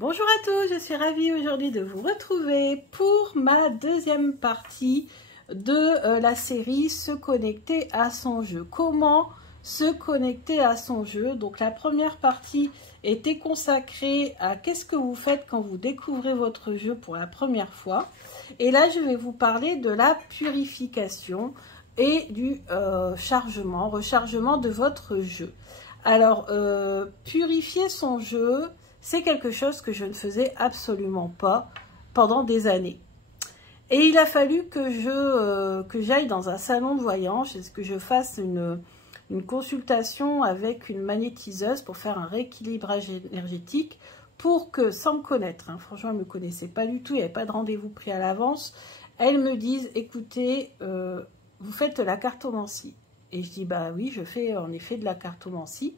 Bonjour à tous, je suis ravie aujourd'hui de vous retrouver pour ma deuxième partie de la série Se connecter à son jeu. Comment se connecter à son jeu? Donc la première partie était consacrée à qu'est-ce que vous faites quand vous découvrez votre jeu pour la première fois. Et là, je vais vous parler de la purification et du rechargement de votre jeu. Alors, purifier son jeu, c'est quelque chose que je ne faisais absolument pas pendant des années. Et il a fallu que j'aille dans un salon de voyance, que je fasse une consultation avec une magnétiseuse pour faire un rééquilibrage énergétique pour que, sans me connaître, franchement, elle ne me connaissait pas du tout, il n'y avait pas de rendez-vous pris à l'avance, elle me dise, écoutez, vous faites de la cartomancie. Et je dis, bah oui, je fais en effet de la cartomancie.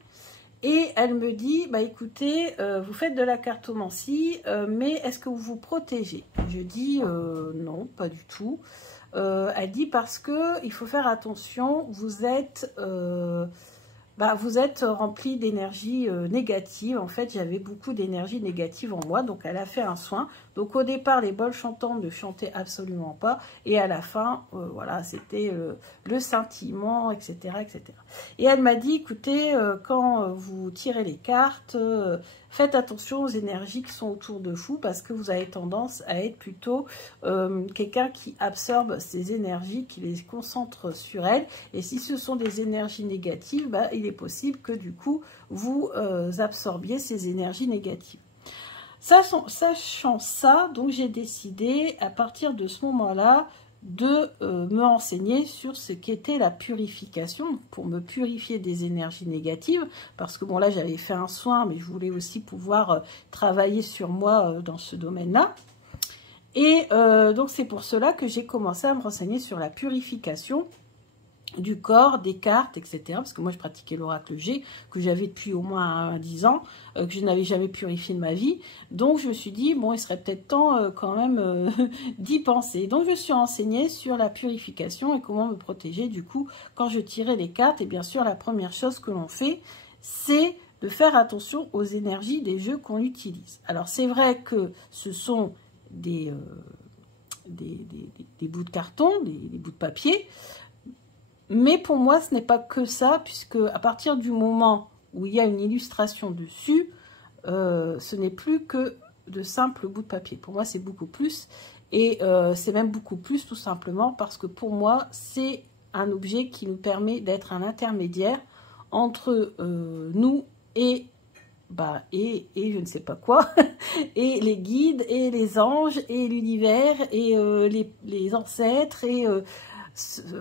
Et elle me dit, bah écoutez, vous faites de la cartomancie, mais est-ce que vous vous protégez? Je dis, non, pas du tout. Elle dit, parce que il faut faire attention, vous êtes rempli d'énergie négative. En fait, j'avais beaucoup d'énergie négative en moi, donc elle a fait un soin. Donc au départ, les bols chantants ne chantaient absolument pas, et à la fin, voilà, c'était le scintillement, etc., etc. Et elle m'a dit, écoutez, quand vous tirez les cartes, faites attention aux énergies qui sont autour de vous, parce que vous avez tendance à être plutôt quelqu'un qui absorbe ces énergies, qui les concentre sur elle. Et si ce sont des énergies négatives, bah, il est possible que du coup, vous absorbiez ces énergies négatives. Sachant ça, donc j'ai décidé à partir de ce moment-là de me renseigner sur ce qu'était la purification pour me purifier des énergies négatives, parce que bon là j'avais fait un soin, mais je voulais aussi pouvoir travailler sur moi dans ce domaine-là. Et donc c'est pour cela que j'ai commencé à me renseigner sur la purification du corps, des cartes, etc. Parce que moi, je pratiquais l'oracle G, que j'avais depuis au moins 10 ans, que je n'avais jamais purifié de ma vie. Donc, je me suis dit, bon, il serait peut-être temps quand même d'y penser. Donc, je me suis renseignée sur la purification et comment me protéger. Du coup, quand je tirais les cartes, et bien sûr, la première chose que l'on fait, c'est de faire attention aux énergies des jeux qu'on utilise. Alors, c'est vrai que ce sont des bouts de carton, des bouts de papier. Mais pour moi, ce n'est pas que ça, puisque à partir du moment où il y a une illustration dessus, ce n'est plus que de simples bouts de papier. Pour moi, c'est beaucoup plus. Et c'est même beaucoup plus, tout simplement, parce que pour moi, c'est un objet qui nous permet d'être un intermédiaire entre nous et je ne sais pas quoi, et les guides, et les anges, et l'univers, et les ancêtres, et...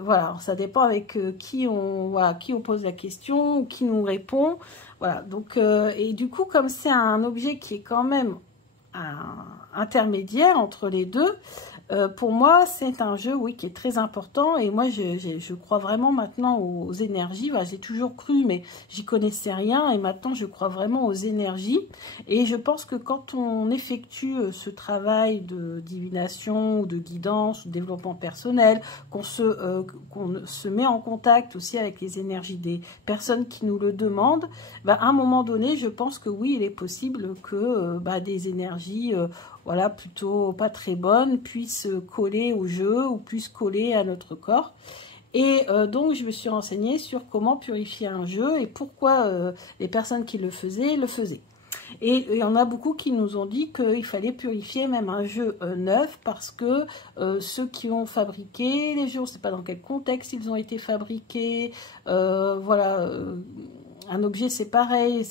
voilà, ça dépend avec qui on pose la question ou qui nous répond. Voilà, donc et du coup, comme c'est un objet qui est quand même un intermédiaire entre les deux, pour moi, c'est un jeu, oui, qui est très important. Et moi, je crois vraiment maintenant aux énergies. Voilà, j'ai toujours cru, mais j'y connaissais rien. Et maintenant, je crois vraiment aux énergies. Et je pense que quand on effectue ce travail de divination, ou de guidance, ou de développement personnel, qu'on se met en contact aussi avec les énergies des personnes qui nous le demandent, à un moment donné, je pense que oui, il est possible que des énergies... voilà, plutôt pas très bonne, puisse coller au jeu ou puisse coller à notre corps. Et donc, je me suis renseignée sur comment purifier un jeu et pourquoi les personnes qui le faisaient. Et il y en a beaucoup qui nous ont dit qu'il fallait purifier même un jeu neuf parce que ceux qui ont fabriqué les jeux, on ne sait pas dans quel contexte ils ont été fabriqués, voilà... un objet, c'est pareil,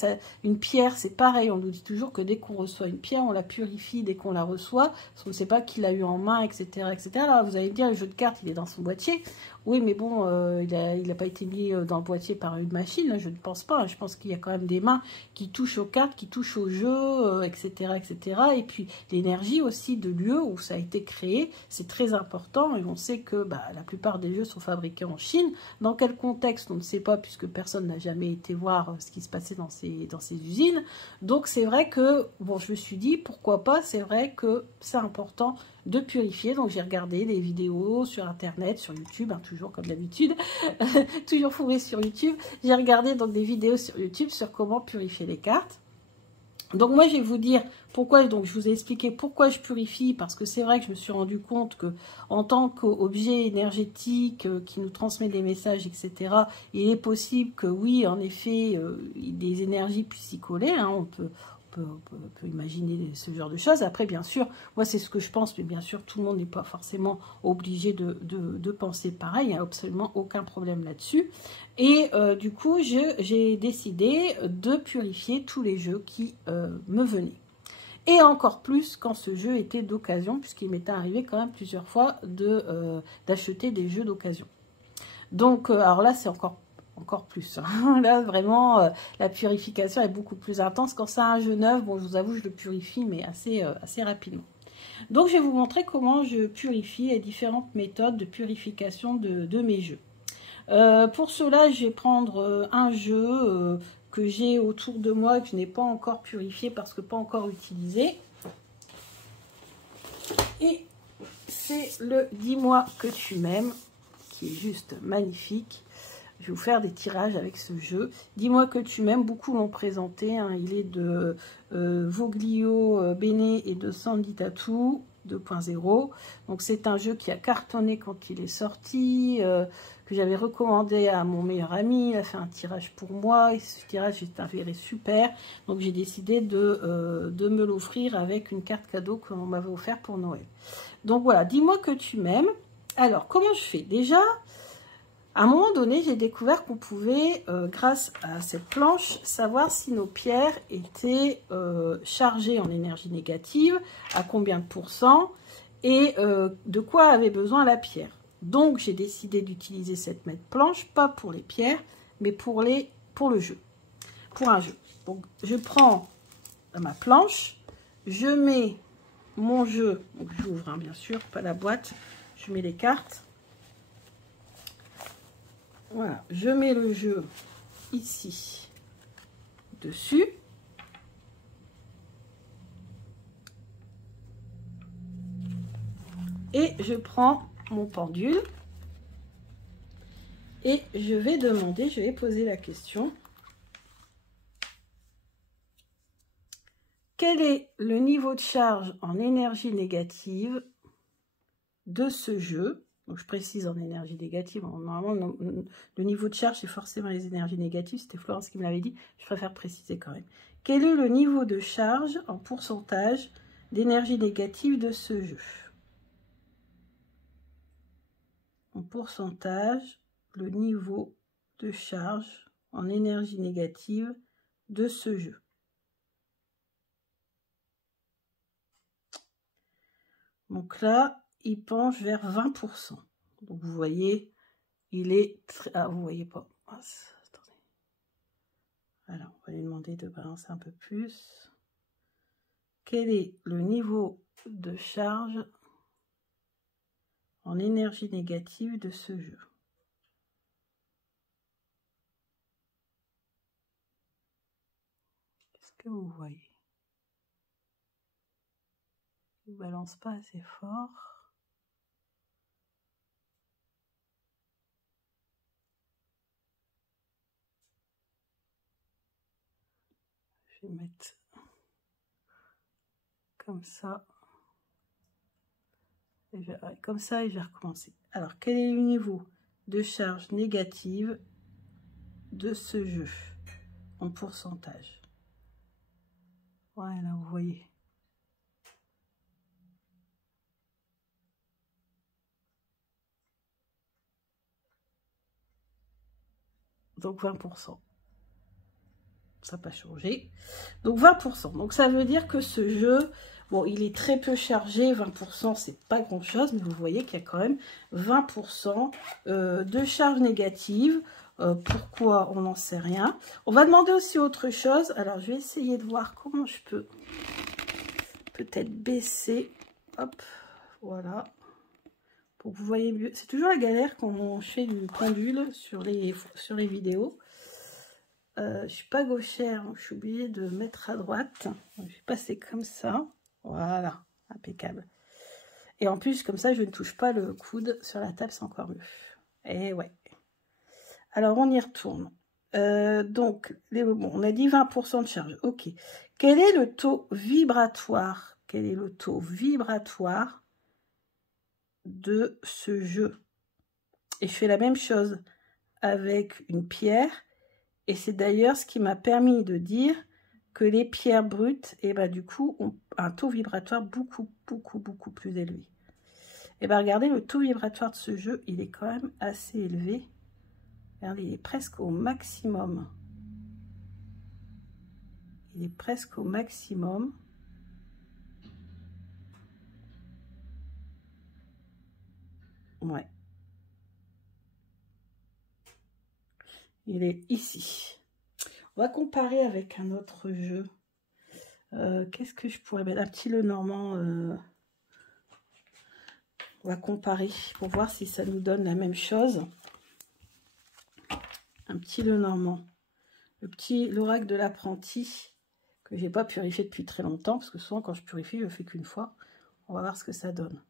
une pierre, c'est pareil. On nous dit toujours que dès qu'on reçoit une pierre, on la purifie dès qu'on la reçoit, parce qu'on ne sait pas qui l'a eu en main, etc., etc. Alors, vous allez me dire, le jeu de cartes, il est dans son boîtier. Oui, mais bon, il n'a pas été mis dans le boîtier par une machine, je ne pense pas. Je pense qu'il y a quand même des mains qui touchent aux cartes, qui touchent au jeu, etc., etc. Et puis, l'énergie aussi de lieu où ça a été créé, c'est très important. Et on sait que la plupart des jeux sont fabriqués en Chine. Dans quel contexte, on ne sait pas, puisque personne n'a jamais été voir ce qui se passait dans ces usines. Donc, c'est vrai que, bon, je me suis dit, pourquoi pas, c'est vrai que c'est important de purifier. Donc, j'ai regardé des vidéos sur Internet, sur YouTube, toujours comme d'habitude, toujours fourré sur YouTube. J'ai regardé donc des vidéos sur YouTube sur comment purifier les cartes. Donc moi je vais vous dire pourquoi, donc je vous ai expliqué pourquoi je purifie, parce que c'est vrai que je me suis rendu compte que en tant qu'objet énergétique qui nous transmet des messages, etc., il est possible que oui, en effet, des énergies puissent y coller, hein, on peut imaginer ce genre de choses. Après, bien sûr, moi c'est ce que je pense, mais bien sûr tout le monde n'est pas forcément obligé de penser pareil, il n'y a absolument aucun problème là-dessus. Et du coup, j'ai décidé de purifier tous les jeux qui me venaient. Et encore plus quand ce jeu était d'occasion, puisqu'il m'était arrivé quand même plusieurs fois d'acheter des jeux d'occasion. Donc, alors là, c'est encore plus. Hein. Là, vraiment, la purification est beaucoup plus intense. Quand c'est un jeu neuf, bon, je vous avoue, je le purifie, mais assez rapidement. Donc, je vais vous montrer comment je purifie les différentes méthodes de purification de mes jeux. Pour cela, je vais prendre un jeu que j'ai autour de moi et que je n'ai pas encore purifié parce que pas encore utilisé. Et c'est le Dis-moi que tu m'aimes, qui est juste magnifique. Je vais vous faire des tirages avec ce jeu. Dis-moi que tu m'aimes, beaucoup l'ont présenté. Hein. Il est de Voglio Bene et de Sandy Tattoo 2.0. Donc c'est un jeu qui a cartonné quand il est sorti, que j'avais recommandé à mon meilleur ami. Il a fait un tirage pour moi et ce tirage est avéré super. Donc j'ai décidé de me l'offrir avec une carte cadeau qu'on m'avait offert pour Noël. Donc voilà, dis-moi que tu m'aimes. Alors comment je fais? Déjà, à un moment donné, j'ai découvert qu'on pouvait, grâce à cette planche, savoir si nos pierres étaient chargées en énergie négative, à combien de pourcents, et de quoi avait besoin la pierre. Donc, j'ai décidé d'utiliser cette planche, pas pour les pierres, mais pour le jeu, pour un jeu. Donc, je prends ma planche, je mets mon jeu, donc j'ouvre, hein, bien sûr, pas la boîte, je mets les cartes. Voilà, je mets le jeu ici, dessus. Et je prends mon pendule. Et je vais poser la question. Quel est le niveau de charge en énergie négative de ce jeu? Donc, je précise en énergie négative. Normalement, le niveau de charge, c'est forcément les énergies négatives. C'était Florence qui me l'avait dit. Je préfère préciser quand même. Quel est le niveau de charge en pourcentage d'énergie négative de ce jeu? En pourcentage, le niveau de charge en énergie négative de ce jeu. Donc là, il penche vers 20%. Donc vous voyez, il est très... Ah, vous voyez pas. Ah, attendez. Alors, on va lui demander de balancer un peu plus. Quel est le niveau de charge en énergie négative de ce jeu? Qu'est-ce que vous voyez? Il ne balance pas assez fort. Je vais mettre comme ça. Comme ça, et je vais recommencer. Alors, quel est le niveau de charge négative de ce jeu en pourcentage? Voilà, vous voyez. Donc 20%. Ça n'a pas changé. Donc 20%. Donc ça veut dire que ce jeu, bon, il est très peu chargé. 20%, c'est pas grand-chose, mais vous voyez qu'il y a quand même 20% de charge négative. Pourquoi? On n'en sait rien. On va demander aussi autre chose. Alors, je vais essayer de voir comment je peux peut-être baisser. Hop, voilà. Pour que vous voyez mieux. C'est toujours la galère quand on fait du pendule sur les vidéos. Je suis pas gauchère, donc je suis obligée de mettre à droite. Donc, je vais passer comme ça. Voilà, impeccable. Et en plus, comme ça, je ne touche pas le coude sur la table, c'est encore mieux. Et ouais. Alors, on y retourne. Donc, bon, on a dit 20% de charge. Ok. Quel est le taux vibratoire? Quel est le taux vibratoire de ce jeu? Et je fais la même chose avec une pierre. Et c'est d'ailleurs ce qui m'a permis de dire que les pierres brutes, et ben, du coup, ont un taux vibratoire beaucoup plus élevé. Et bien, regardez, le taux vibratoire de ce jeu, il est quand même assez élevé. Regardez, il est presque au maximum. Il est presque au maximum. Ouais. Il est ici. On va comparer avec un autre jeu. Qu'est-ce que je pourrais mettre? Un petit Lenormand. On va comparer pour voir si ça nous donne la même chose. Un petit Lenormand. L'oracle de l'apprenti, que j'ai pas purifié depuis très longtemps, parce que souvent quand je purifie, je le fais qu'une fois. On va voir ce que ça donne.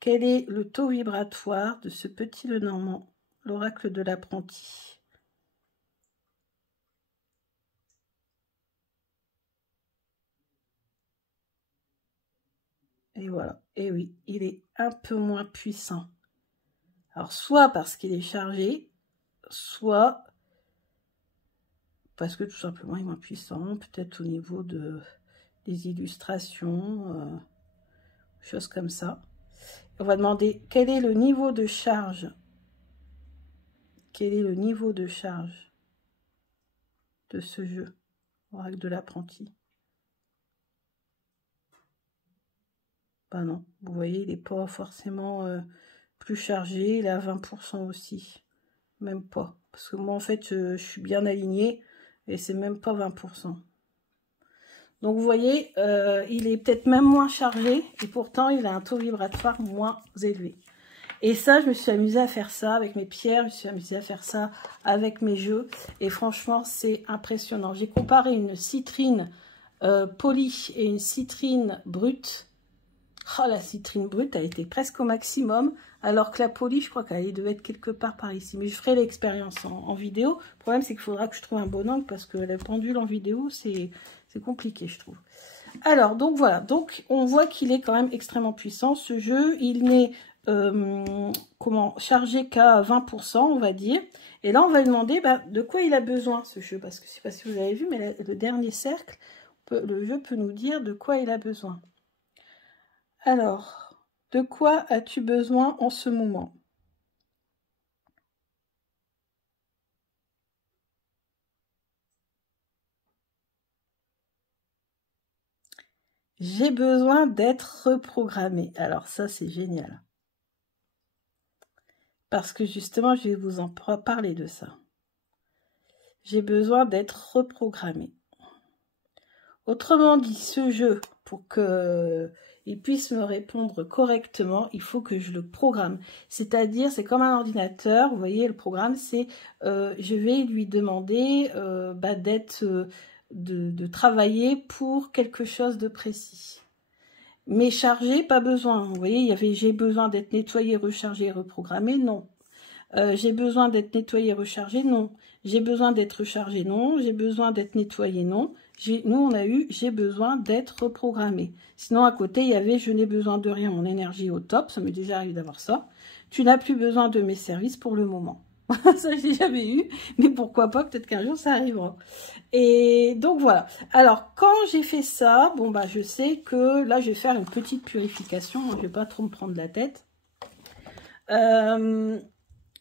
Quel est le taux vibratoire de ce petit Lenormand, l'oracle de l'apprenti? Et voilà. Et oui, il est un peu moins puissant. Alors, soit parce qu'il est chargé, soit parce que tout simplement il est moins puissant, peut-être au niveau des illustrations, choses comme ça. On va demander quel est le niveau de charge. Quel est le niveau de charge de ce jeu, oracle de l'apprenti? Ben non, vous voyez, il n'est pas forcément plus chargé, il est à 20% aussi. Même pas. Parce que moi, en fait, je suis bien alignée et c'est même pas 20%. Donc, vous voyez, il est peut-être même moins chargé et pourtant, il a un taux vibratoire moins élevé. Et ça, je me suis amusée à faire ça avec mes pierres, je me suis amusée à faire ça avec mes jeux. Et franchement, c'est impressionnant. J'ai comparé une citrine polie et une citrine brute. Oh, la citrine brute a été presque au maximum, alors que la polie, je crois qu'elle devait être quelque part par ici. Mais je ferai l'expérience en vidéo. Le problème, c'est qu'il faudra que je trouve un bon angle, parce que la pendule en vidéo, c'est compliqué, je trouve. Alors, donc voilà. Donc, on voit qu'il est quand même extrêmement puissant. Ce jeu, il n'est chargé qu'à 20%, on va dire. Et là, on va lui demander de quoi il a besoin, ce jeu. Parce que je ne sais pas si vous avez vu, mais le dernier cercle, le jeu peut nous dire de quoi il a besoin. Alors, de quoi as-tu besoin en ce moment? J'ai besoin d'être reprogrammé. Alors ça, c'est génial. Parce que justement, je vais vous en parler de ça. J'ai besoin d'être reprogrammé. Autrement dit, ce jeu, pour qu'il puisse me répondre correctement, il faut que je le programme. C'est-à-dire, c'est comme un ordinateur, vous voyez, le programme, c'est je vais lui demander de travailler pour quelque chose de précis. Mais chargé, pas besoin. Vous voyez, il y avait j'ai besoin d'être nettoyé, rechargé, reprogrammé, non. J'ai besoin d'être nettoyé, rechargé, non. J'ai besoin d'être rechargé, non. J'ai besoin d'être nettoyé, non. Nous, on a eu j'ai besoin d'être reprogrammé. Sinon, à côté, il y avait je n'ai besoin de rien, mon énergie est au top. Ça m'est déjà arrivé d'avoir ça. Tu n'as plus besoin de mes services pour le moment. Ça, je l'ai jamais eu. Mais pourquoi pas, peut-être qu'un jour, ça arrivera. Et donc, voilà. Alors, quand j'ai fait ça, bon, bah, je sais que là, je vais faire une petite purification. Je ne vais pas trop me prendre la tête.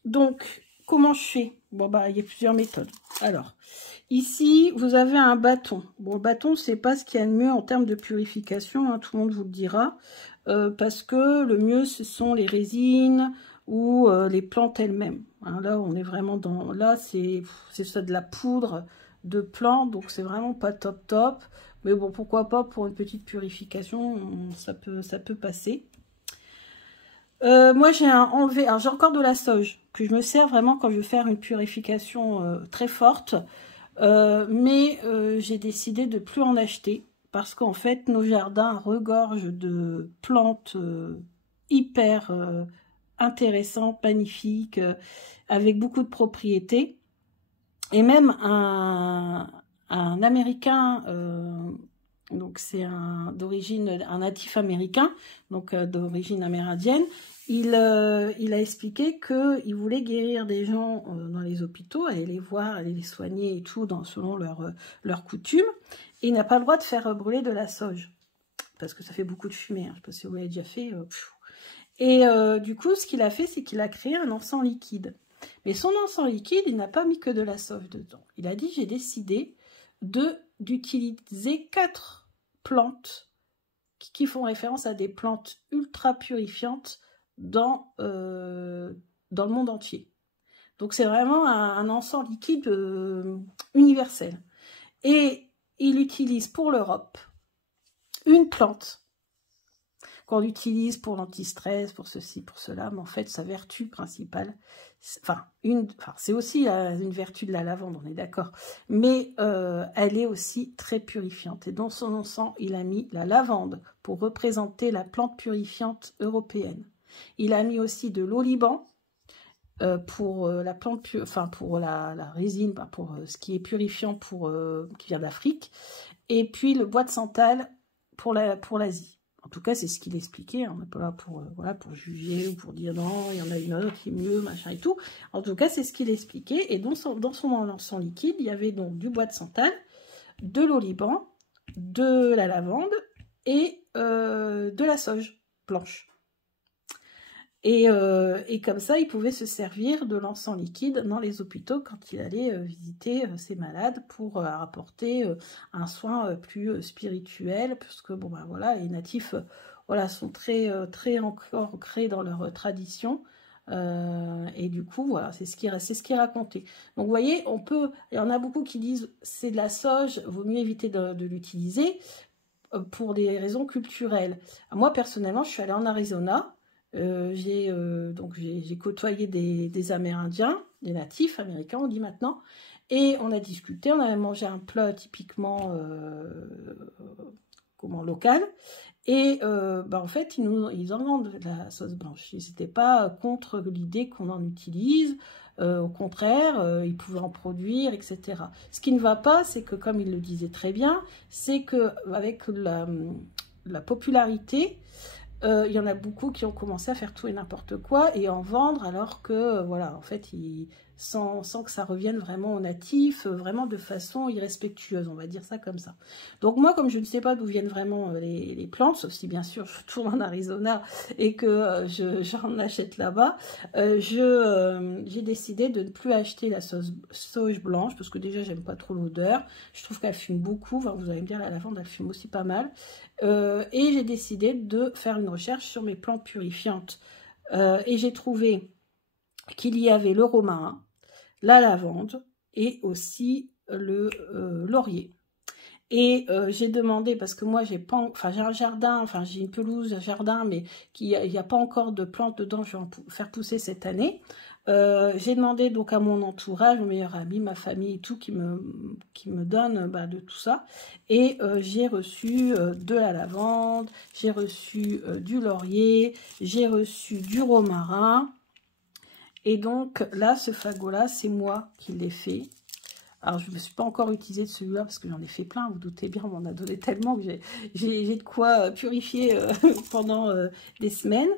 Donc, comment je fais? Bon, bah, il y a plusieurs méthodes. Alors, ici, vous avez un bâton. Bon, le bâton, c'est pas ce qu'il y a de mieux en termes de purification, hein, tout le monde vous le dira, parce que le mieux, ce sont les résines ou les plantes elles-mêmes. Hein, là, on est vraiment dans... Là, c'est ça de la poudre de plantes, donc c'est vraiment pas top. Mais bon, pourquoi pas pour une petite purification, ça peut passer. Moi, j'ai enlevé... Alors, j'ai encore de la sauge que je me sers vraiment quand je veux faire une purification très forte. Mais j'ai décidé de plus en acheter parce qu'en fait, nos jardins regorgent de plantes hyper intéressantes, magnifiques, avec beaucoup de propriétés. Et même un Américain, donc c'est d'origine, un natif américain, donc d'origine amérindienne, il a expliqué qu'il voulait guérir des gens dans les hôpitaux, aller les voir, aller les soigner et tout, selon leurs coutumes. Et il n'a pas le droit de faire brûler de la sauge, parce que ça fait beaucoup de fumée. Hein. Je ne sais pas si vous l'avez déjà fait. Et du coup, ce qu'il a fait, c'est qu'il a créé un encens liquide. Mais son encens liquide, il n'a pas mis que de la sauge dedans. Il a dit, j'ai décidé d'utiliser 4 plantes qui font référence à des plantes ultra purifiantes dans le monde entier. Donc c'est vraiment un encens liquide universel. Et il utilise pour l'Europe une plante qu'on utilise pour l'antistress, pour ceci, pour cela, mais en fait, sa vertu principale, c'est aussi une vertu de la lavande, on est d'accord, mais elle est aussi très purifiante. Et dans son encens, il a mis la lavande pour représenter la plante purifiante européenne. Il a mis aussi de l'oliban pour la plante, pour la résine, pour ce qui est purifiant qui vient d'Afrique, et puis le bois de santal pour l'Asie. En tout cas, c'est ce qu'il expliquait. Hein. On n'est pas là pour juger ou pour dire non, il y en a une autre qui est mieux, machin et tout. En tout cas, c'est ce qu'il expliquait. Et dans son encens liquide, il y avait donc du bois de santal, de l'oliban, de la lavande et de la sauge blanche. Et comme ça, il pouvait se servir de l'encens liquide dans les hôpitaux quand il allait visiter ses malades pour apporter un soin plus spirituel, puisque bon ben voilà, les natifs voilà, sont très encore ancrés dans leur tradition. Et du coup, voilà, c'est ce qui est raconté. Donc vous voyez, il y en a beaucoup qui disent c'est de la sauge, vaut mieux éviter de l'utiliser pour des raisons culturelles. Moi, personnellement, je suis allée en Arizona. J'ai côtoyé des Amérindiens, des natifs américains, on dit maintenant, et on a discuté, on avait mangé un plat typiquement local, et en fait, ils en vendent de la sauce blanche. Ils n'étaient pas contre l'idée qu'on en utilise, au contraire, ils pouvaient en produire, etc. Ce qui ne va pas, c'est que, comme il le disait très bien, c'est qu'avec la popularité, il y en a beaucoup qui ont commencé à faire tout et n'importe quoi et en vendre alors que, voilà, en fait, sans que ça revienne vraiment aux natifs, vraiment de façon irrespectueuse, on va dire ça comme ça. Donc moi, comme je ne sais pas d'où viennent vraiment les plantes, sauf si bien sûr je tourne en Arizona et que j'en achète là-bas, j'ai décidé de ne plus acheter la sauge blanche parce que déjà, j'aime pas trop l'odeur. Je trouve qu'elle fume beaucoup. Enfin, vous allez me dire, la lavande, elle fume aussi pas mal. Et j'ai décidé de faire une recherche sur mes plantes purifiantes. Et j'ai trouvé qu'il y avait le romarin, la lavande et aussi le laurier. Et j'ai demandé, parce que moi j'ai un jardin, j'ai une pelouse, un jardin, mais il n'y a pas encore de plantes dedans, je vais en faire pousser cette année. J'ai demandé donc à mon entourage, mon meilleur ami, ma famille et tout, qui me donne de tout ça. Et j'ai reçu de la lavande, j'ai reçu du laurier, j'ai reçu du romarin. Et donc là, ce fagot-là, c'est moi qui l'ai fait. Alors, je ne me suis pas encore utilisé de celui-là parce que j'en ai fait plein. Vous doutez bien, on m'en a donné tellement que j'ai de quoi purifier pendant des semaines.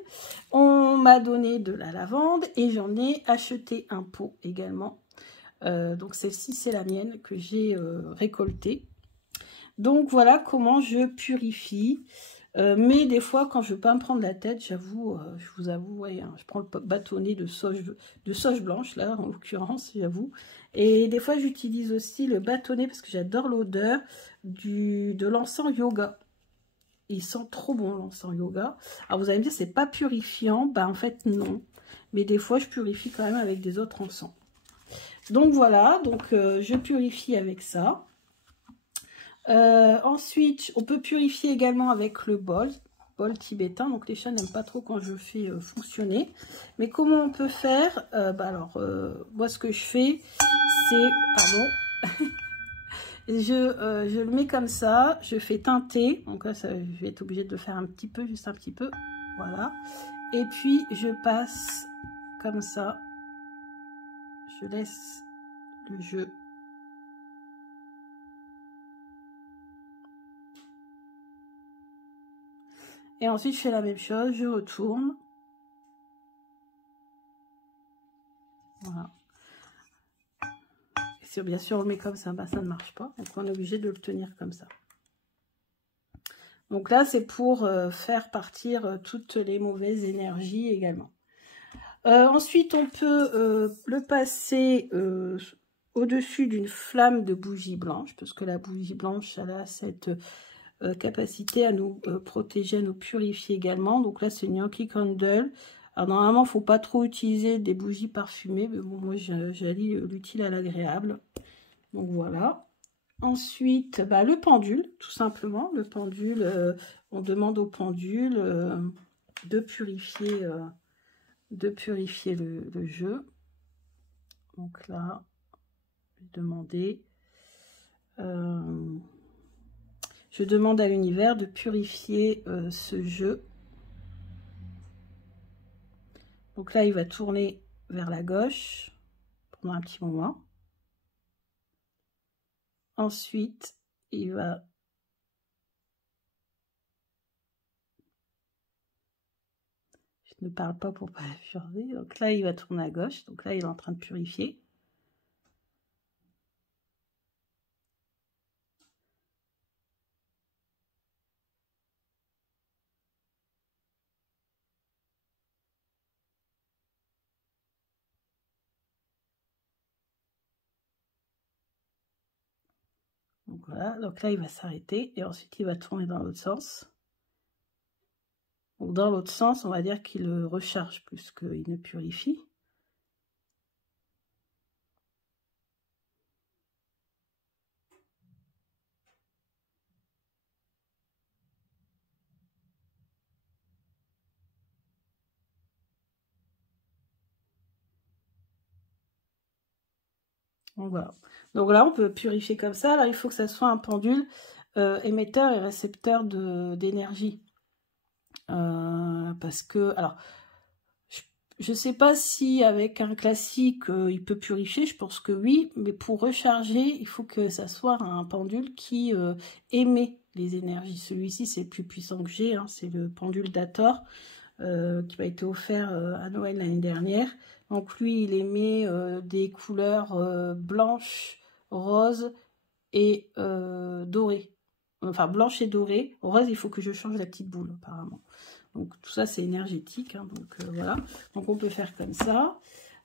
On m'a donné de la lavande et j'en ai acheté un pot également. Donc, celle-ci, c'est la mienne que j'ai récoltée. Donc, voilà comment je purifie. Mais des fois, quand je ne veux pas me prendre la tête, j'avoue, je vous avoue, ouais, hein, je prends le bâtonnet de sauge blanche, là, en l'occurrence, j'avoue. Et des fois, j'utilise aussi le bâtonnet, parce que j'adore l'odeur de l'encens yoga. Il sent trop bon, l'encens yoga. Alors, vous allez me dire, c'est pas purifiant. Ben, en fait, non. Mais des fois, je purifie quand même avec des autres encens. Donc, voilà. Donc, je purifie avec ça. Ensuite, on peut purifier également avec le bol tibétain. Donc les chats n'aiment pas trop quand je fais fonctionner. Mais comment on peut faire moi ce que je fais, c'est, pardon, je le mets comme ça, je fais teinter. Donc là, je vais être obligée de le faire un petit peu, juste un petit peu. Voilà. Et puis je passe comme ça. Je laisse le jeu Et ensuite, je fais la même chose, je retourne. Voilà. Et si bien sûr on le met comme ça, bah, ça ne marche pas. Donc on est obligé de le tenir comme ça. Donc là, c'est pour faire partir toutes les mauvaises énergies également. Ensuite, on peut le passer au-dessus d'une flamme de bougie blanche, parce que la bougie blanche, elle a cette capacité à nous protéger, à nous purifier également. Donc là, c'est une Yankee Candle. Alors normalement, il ne faut pas trop utiliser des bougies parfumées, mais bon, moi, j'allie l'utile à l'agréable. Donc voilà. Ensuite, bah, le pendule, tout simplement. Le pendule, on demande au pendule de purifier le jeu. Donc là, je demande à l'univers de purifier ce jeu. Donc là, il va tourner vers la gauche pendant un petit moment. Ensuite, il va... Je ne parle pas pour pas furber. Donc là, il va tourner à gauche. Donc là, il est en train de purifier. Donc voilà, donc là il va s'arrêter et ensuite il va tourner dans l'autre sens. Donc dans l'autre sens, on va dire qu'il le recharge plus qu'il ne purifie. Donc voilà. Donc là on peut purifier comme ça. Alors il faut que ça soit un pendule émetteur et récepteur d'énergie. Parce que, alors, je ne sais pas si avec un classique, il peut purifier, je pense que oui, mais pour recharger, il faut que ça soit un pendule qui émet les énergies. Celui-ci, c'est le plus puissant que j'ai, hein, c'est le pendule Dator, qui m'a été offert à Noël l'année dernière. Donc lui, il émet des couleurs blanches, roses et dorées. Enfin, blanche et dorée. Rose, il faut que je change la petite boule, apparemment. Donc, tout ça, c'est énergétique. Hein, donc, voilà. Donc, on peut faire comme ça.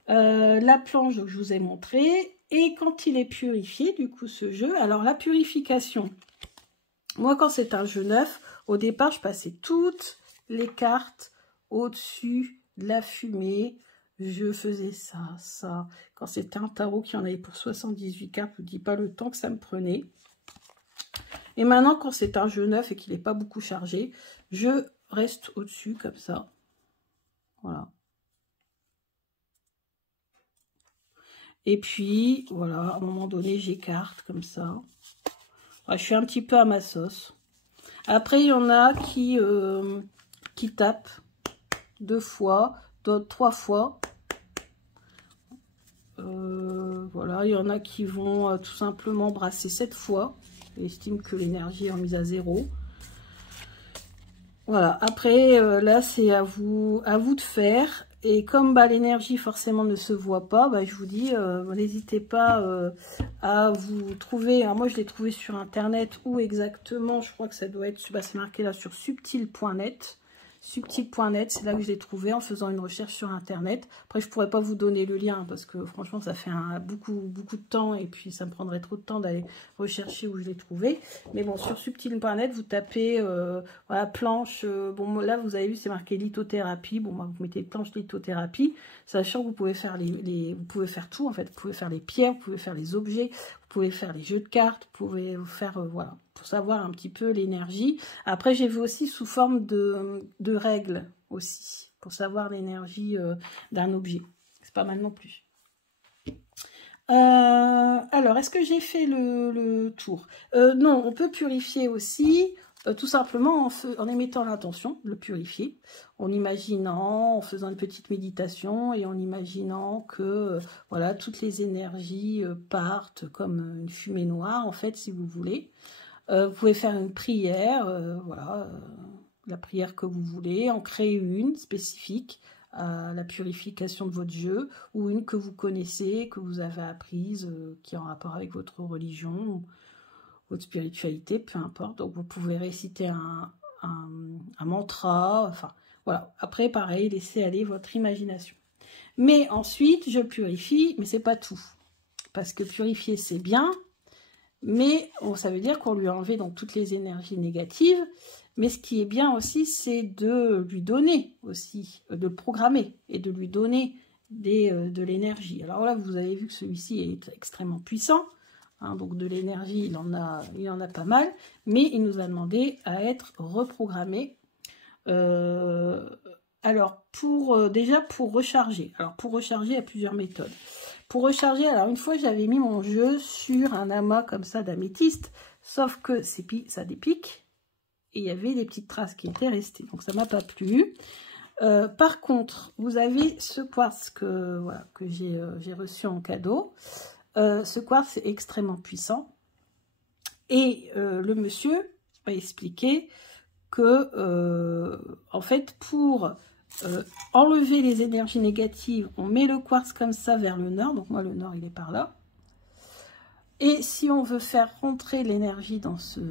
La planche, donc, je vous ai montré. Et quand il est purifié, du coup, ce jeu... Alors, la purification. Moi, quand c'est un jeu neuf, au départ, je passais toutes les cartes au-dessus de la fumée. Je faisais ça, ça. Quand c'était un tarot qui en avait pour 78 cartes, je ne vous dis pas le temps que ça me prenait. Et maintenant, quand c'est un jeu neuf et qu'il n'est pas beaucoup chargé, je reste au-dessus comme ça. Voilà. Et puis, voilà, à un moment donné, j'écarte comme ça. Ouais, je suis un petit peu à ma sauce. Après, il y en a qui tapent 2 fois, d'autres 3 fois. Voilà, il y en a qui vont tout simplement brasser 7 fois. Ils estiment que l'énergie est mise à 0. Voilà, après, là, c'est à vous de faire. Et comme bah, l'énergie, forcément, ne se voit pas, bah, je vous dis, n'hésitez pas à vous trouver. Alors, moi, je l'ai trouvé sur Internet. Où exactement? Je crois que ça doit être, bah, c'est marqué là sur subtil.net. Subtil.net, c'est là que je l'ai trouvé en faisant une recherche sur Internet. Après, je ne pourrais pas vous donner le lien parce que franchement, ça fait beaucoup de temps et puis ça me prendrait trop de temps d'aller rechercher où je l'ai trouvé. Mais bon, sur subtil.net, vous tapez voilà, planche. Bon, là, vous avez vu, c'est marqué lithothérapie. Bon, bah, vous mettez planche lithothérapie, sachant que vous pouvez faire vous pouvez faire tout en fait. Vous pouvez faire les pierres, vous pouvez faire les objets, vous pouvez faire les jeux de cartes, vous pouvez faire voilà, pour savoir un petit peu l'énergie. Après, j'ai vu aussi sous forme de règles aussi, pour savoir l'énergie d'un objet. C'est pas mal non plus. Alors, est-ce que j'ai fait le tour? Non, on peut purifier aussi, tout simplement en émettant l'intention de le purifier, en imaginant, en faisant une petite méditation et en imaginant que voilà, toutes les énergies partent comme une fumée noire, en fait, si vous voulez. Vous pouvez faire une prière, voilà. la prière que vous voulez, en créer une spécifique à la purification de votre jeu, ou une que vous connaissez, que vous avez apprise, qui est en rapport avec votre religion, votre spiritualité, peu importe. Donc vous pouvez réciter un mantra, enfin voilà. Après pareil, laissez aller votre imagination. Mais ensuite, je purifie, mais c'est pas tout. Parce que purifier, c'est bien, mais ça veut dire qu'on lui a enlevé donc toutes les énergies négatives. Mais ce qui est bien aussi, c'est de lui donner aussi, de le programmer et de lui donner de l'énergie. Alors là, vous avez vu que celui-ci est extrêmement puissant. Hein, donc de l'énergie, il en a pas mal. Mais il nous a demandé à être reprogrammé. Alors, déjà pour recharger. Alors, pour recharger, il y a plusieurs méthodes. Pour recharger, alors une fois, j'avais mis mon jeu sur un amas comme ça d'améthyste, sauf que ça dépique. Et il y avait des petites traces qui étaient restées. Donc, ça ne m'a pas plu. Par contre, vous avez ce quartz que j'ai reçu en cadeau. Ce quartz est extrêmement puissant. Et le monsieur m'a expliqué que, en fait, pour enlever les énergies négatives, on met le quartz comme ça vers le nord. Donc, moi, le nord, il est par là. Et si on veut faire rentrer l'énergie dans ce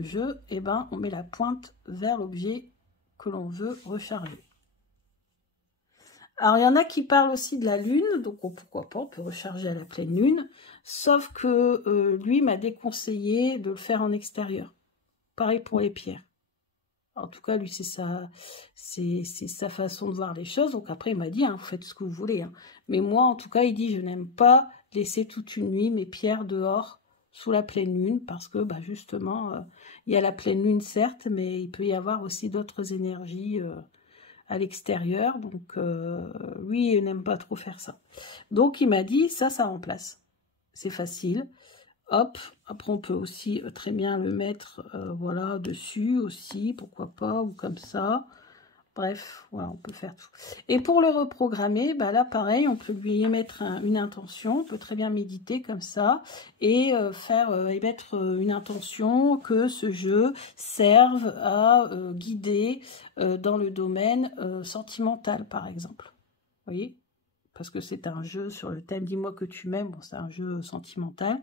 jeu, eh ben, on met la pointe vers l'objet que l'on veut recharger. Alors, il y en a qui parlent aussi de la lune, donc pourquoi pas, on peut recharger à la pleine lune, sauf que lui m'a déconseillé de le faire en extérieur. Pareil pour les pierres. En tout cas, lui, c'est sa façon de voir les choses, donc après, il m'a dit, hein, vous faites ce que vous voulez. Hein. Mais moi, en tout cas, il dit, je n'aime pas laisser toute une nuit mes pierres dehors, sous la pleine lune, parce que bah, justement, il y a la pleine lune, certes, mais il peut y avoir aussi d'autres énergies à l'extérieur. Donc, lui, il n'aime pas trop faire ça. Donc, il m'a dit, ça remplace. C'est facile. Hop, après, on peut aussi très bien le mettre voilà, dessus aussi, pourquoi pas, ou comme ça. Bref, voilà, on peut faire tout. Et pour le reprogrammer, bah là, pareil, on peut lui émettre une intention. On peut très bien méditer comme ça et émettre une intention que ce jeu serve à guider dans le domaine sentimental, par exemple. Vous voyez? Parce que c'est un jeu sur le thème « Dis-moi que tu m'aimes ». Bon, c'est un jeu sentimental.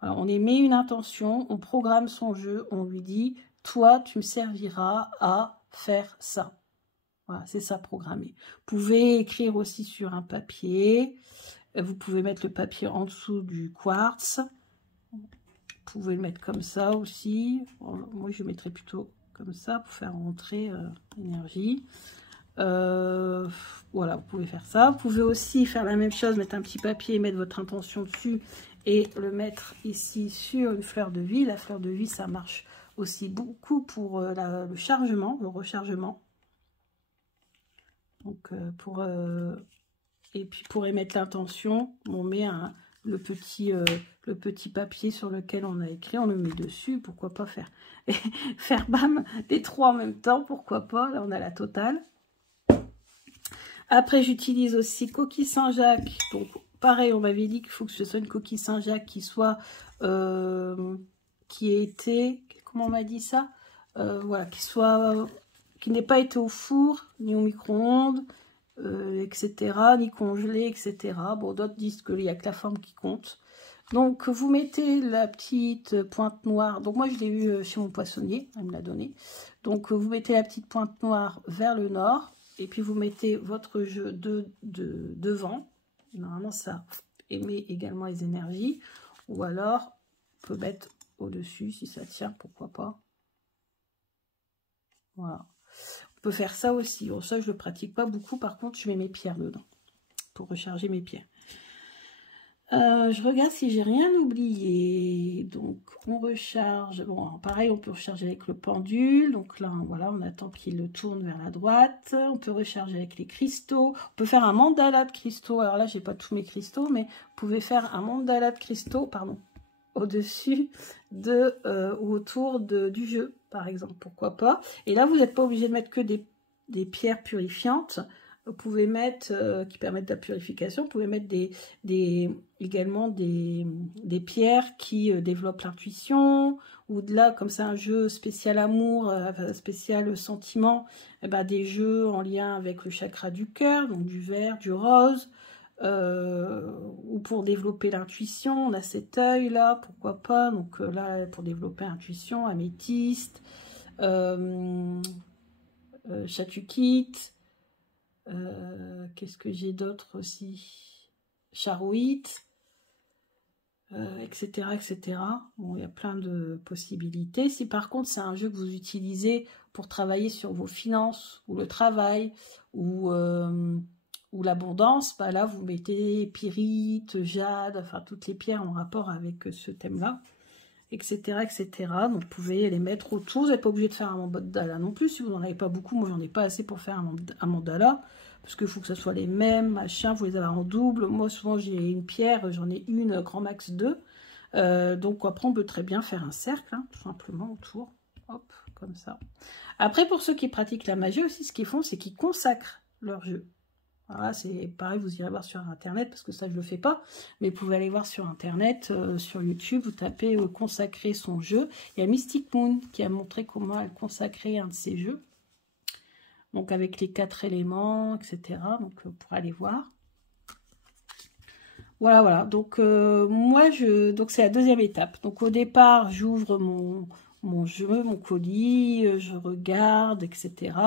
Alors, on émet une intention, on programme son jeu, on lui dit « Toi, tu me serviras à faire ça ». Voilà, c'est ça, programmer. Vous pouvez écrire aussi sur un papier. Vous pouvez mettre le papier en dessous du quartz. Vous pouvez le mettre comme ça aussi. Moi, je mettrais plutôt comme ça pour faire rentrer l'énergie. Voilà, vous pouvez faire ça. Vous pouvez aussi faire la même chose, mettre un petit papier, mettre votre intention dessus et le mettre ici sur une fleur de vie. La fleur de vie, ça marche aussi beaucoup pour le chargement, le rechargement. Donc, et puis pour émettre l'intention, on met le petit papier sur lequel on a écrit, on le met dessus, pourquoi pas faire bam, les trois en même temps, pourquoi pas, là on a la totale. Après, j'utilise aussi coquille Saint-Jacques, donc pareil, on m'avait dit qu'il faut que ce soit une coquille Saint-Jacques qui soit, qui ait été, comment on m'a dit ça, voilà, qui n'ait pas été au four, ni au micro-ondes, etc., ni congelé, etc. Bon, d'autres disent qu'il n'y a que la forme qui compte. Donc, vous mettez la petite pointe noire. Donc, moi, je l'ai eu chez mon poissonnier, elle me l'a donné. Donc, vous mettez la petite pointe noire vers le nord, et puis vous mettez votre jeu devant. Normalement, ça émet également les énergies. Ou alors, on peut mettre au-dessus, si ça tient, pourquoi pas. Voilà. On peut faire ça aussi. Bon, ça, je ne le pratique pas beaucoup. Par contre, je mets mes pierres dedans pour recharger mes pierres. Je regarde si j'ai rien oublié. Donc, on recharge. Bon, pareil, on peut recharger avec le pendule. Donc là, voilà, on attend qu'il le tourne vers la droite. On peut recharger avec les cristaux. On peut faire un mandala de cristaux. Alors là, j'ai pas tous mes cristaux, mais vous pouvez faire un mandala de cristaux, pardon, au-dessus ou autour du jeu, par exemple, pourquoi pas. Et là, vous n'êtes pas obligé de mettre que des pierres purifiantes. Vous pouvez mettre, qui permettent de la purification, vous pouvez mettre également des pierres qui développent l'intuition, ou de là, comme c'est un jeu spécial amour, spécial sentiment, eh ben, des jeux en lien avec le chakra du cœur, donc du vert, du rose, ou pour développer l'intuition, on a cet œil là, pourquoi pas, donc là, pour développer l'intuition, améthyste, chatukite, qu'est-ce que j'ai d'autre aussi, charouite, etc., etc. Bon, il y a plein de possibilités. Si par contre c'est un jeu que vous utilisez pour travailler sur vos finances, ou le travail, ou l'abondance, bah là vous mettez pyrite, jade, enfin toutes les pierres en rapport avec ce thème-là, etc., etc. Donc vous pouvez les mettre autour. Vous n'êtes pas obligé de faire un mandala non plus, si vous n'en avez pas beaucoup. Moi j'en ai pas assez pour faire un mandala, parce qu'il faut que ce soit les mêmes, machin, vous les avez en double. Moi souvent j'ai une pierre, j'en ai une, grand max 2. Donc après on peut très bien faire un cercle, hein, tout simplement autour, hop, comme ça. Après pour ceux qui pratiquent la magie aussi, ce qu'ils font, c'est qu'ils consacrent leur jeu. Voilà, c'est pareil, vous irez voir sur internet, parce que ça je le fais pas, mais vous pouvez aller voir sur internet, sur YouTube, vous tapez consacrer son jeu. Il y a Mystic Moon qui a montré comment elle consacrait un de ses jeux, donc avec les 4 éléments, etc. Donc pour aller voir. Voilà, voilà. Donc moi donc c'est la deuxième étape. Donc au départ, j'ouvre mon jeu, mon colis, je regarde, etc.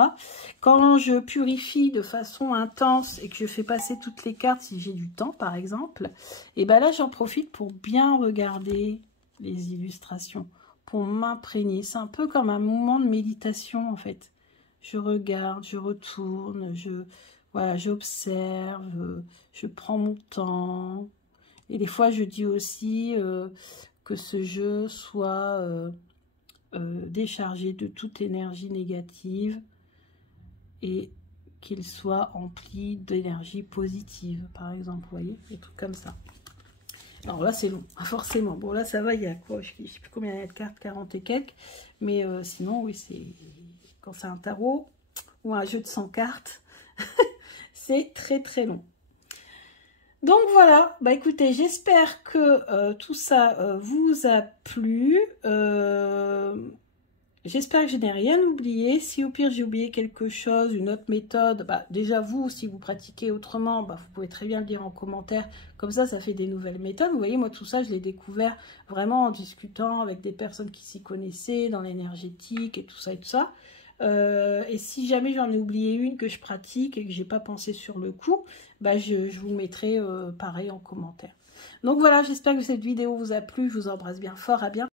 Quand je purifie de façon intense et que je fais passer toutes les cartes, si j'ai du temps par exemple, et ben là j'en profite pour bien regarder les illustrations, pour m'imprégner. C'est un peu comme un moment de méditation en fait. Je regarde, je retourne, voilà, j'observe, je prends mon temps. Et des fois je dis aussi que ce jeu soit déchargé de toute énergie négative et qu'il soit empli d'énergie positive, par exemple, vous voyez, des trucs comme ça. Alors là, c'est long, forcément. Bon, là, ça va, il y a quoi, je ne sais plus combien il y a de cartes, 40 et quelques, mais sinon, oui, c'est quand c'est un tarot ou un jeu de 100 cartes, c'est très, très long. Donc voilà, bah écoutez, j'espère que tout ça vous a plu. J'espère que je n'ai rien oublié. Si au pire j'ai oublié quelque chose, une autre méthode, bah déjà vous, si vous pratiquez autrement, bah vous pouvez très bien le dire en commentaire. Comme ça fait des nouvelles méthodes. Vous voyez, moi tout ça, je l'ai découvert vraiment en discutant avec des personnes qui s'y connaissaient dans l'énergétique et tout ça et tout ça. Et si jamais j'en ai oublié une que je pratique et que j'ai pas pensé sur le coup, bah je vous mettrai pareil en commentaire. Donc voilà, j'espère que cette vidéo vous a plu. Je vous embrasse bien fort, à bientôt.